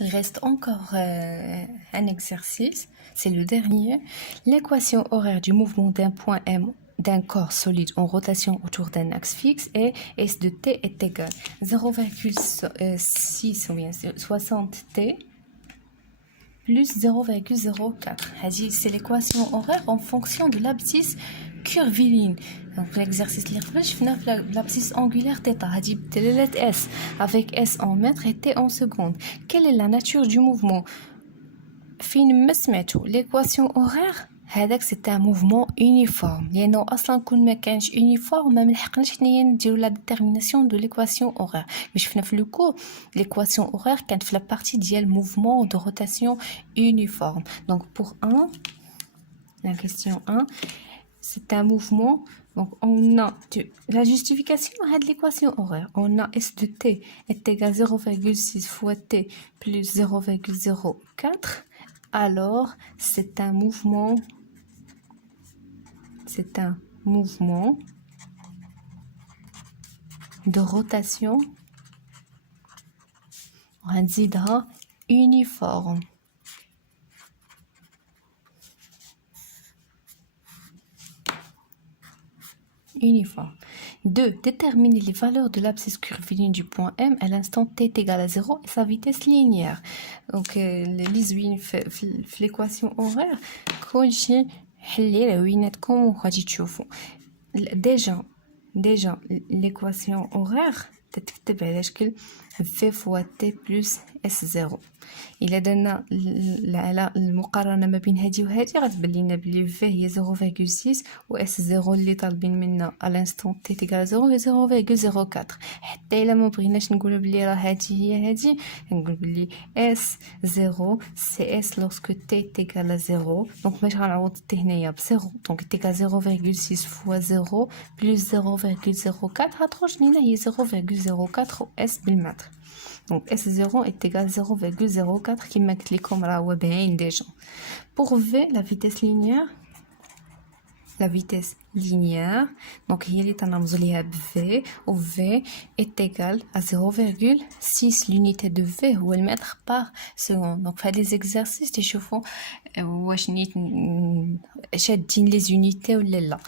Il reste encore un exercice, c'est le dernier. L'équation horaire du mouvement d'un point M d'un corps solide en rotation autour d'un axe fixe est S de t est égal 0,6 ou bien 60 t plus 0,04. C'est l'équation horaire en fonction de l'abscisse curviligne. Donc l'exercice اللي قبل شفنا l'abscisse angulaire θ هذه بدلالة S avec S en mètres et T en secondes. Quelle est la nature du mouvement? فين ما سمعتو l'équation horaire هذاك c'est un mouvement uniforme لانه اصلا كون ما كانش uniforme ما ملحقناش حنايا نديرو لا détermination de l'équation horaire. Mais شفنا في لو cours l'équation horaire كانت في la partie ديال mouvement de rotation uniforme. Donc pour 1 la question 1 c'est un mouvement. Donc on a la justification de l'équation horaire. On a S de t est égal à 0,6 fois t plus 0,04. Alors c'est un mouvement de rotation uniforme. Uniforme. 2. Déterminer les valeurs de l'abscisse curviligne du point M à l'instant t est égal à 0 et sa vitesse linéaire. Donc, l'équation horaire, déjà l'équation horaire تتكتب على شكل v fois t plus s0. إلا درنا على المقارنة ما بين هذه وهذه غتبان لينا بلي v هي 0,6 و s0 اللي طالبين منا à l'instant t égale 0 هي 0,04. حتى إلا ما بغيناش نقولوا بلي راه هذه هي هذه نقول بلي s0 c'est s lorsque t égale à 0. donc باش غنعوض t هنايا ب 0 donc t égale 0,6 fois 0 plus 0,04 غتخرج لينا هي 0,04 s بالمتر. Donc S0 est égal à 0,04 qui m'a cliqué comme là ou bien déjà. Pour V, la vitesse linéaire, donc il est en amzoliab V, où V est égal à 0,6. L'unité de V ou le mètre par seconde. Donc faire des exercices des chevaux les unités ou les là.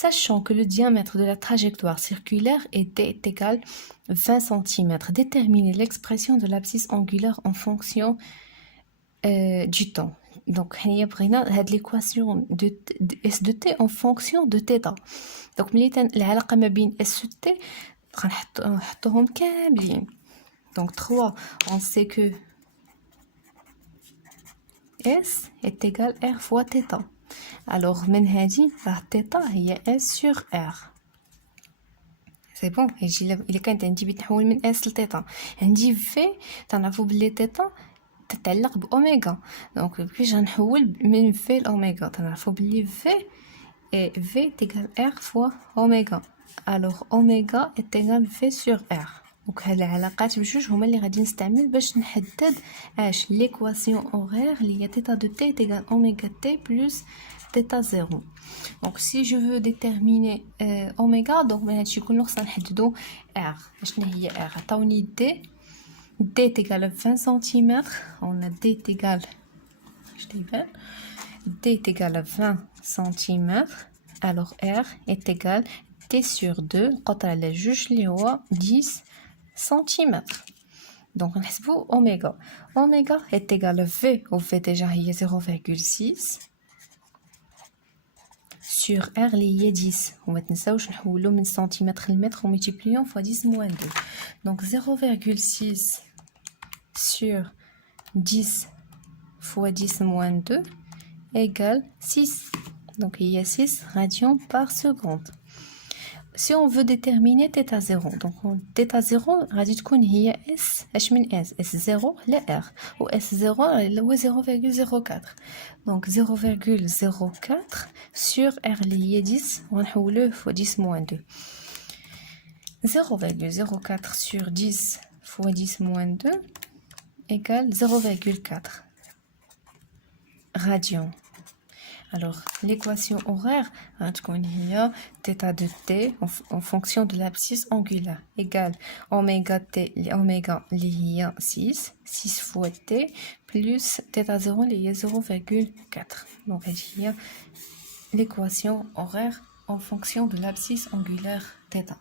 Sachant que le diamètre de la trajectoire circulaire est égal 20 cm. Déterminer l'expression de l'abscisse angulaire en fonction du temps. Donc, on a l'équation de S de t en fonction de θ. Donc, العلاقة ما بين S de t غنحطوهم كاملين. Donc, 3, on sait que S est égal à R fois θ. Alors, من هذه راه θ هي S sur R. C'est bon. إلا كانت عندي بغيت نحول من S لθ عندي V تنعرفوا بلي θ تتعلق بأوميغا. دونك كيفاش غنحول من في لأوميغا تنعرفوا بلي في est égal R fois أوميغا. alors أوميغا est égal V sur R. دونك هاد العلاقات بجوج هما اللي غادي نستعمل باش نحدد اش l'équation horaire اللي هي θ de t est égal أوميغا t plus θ0. donc si je veux déterminer أوميغا donc من هادشي كله خصنا نحددو R. شنو هي R؟ عطاوني d est égal à 20 cm, on a d est égal, d est égal à 20 cm, alors R est égal t sur 2, قطع على جوج اللي هو 10 cm. donc نحسبو oméga. Oméga est égal à V, ou V déjà هي 0,6 sur R اللي هي 10. وما تنساوش نحولو من سنتيمتر لمتر وملتيبليون fois 10 moins 2. donc 0,6 sur 10 fois 10 moins 2 égale 6. Donc il y a 6 radians par seconde. Si on veut déterminer θ0, donc θ0 غادي تكون هي S اش من S S0 ل R و S0 هو 0,04. donc 0,04 sur R اللي هي 10 ونحولوه fois 10 moins 2. 0,04 sur 10 fois 10 moins 2 égale 0,4 radian. Alors, l'équation horaire, θ de t en fonction de l'abscisse angulaire égale oméga t, oméga lié 6 fois t plus θ0 lié 0,4. Donc, il y a l'équation horaire en fonction de l'abscisse angulaire θ.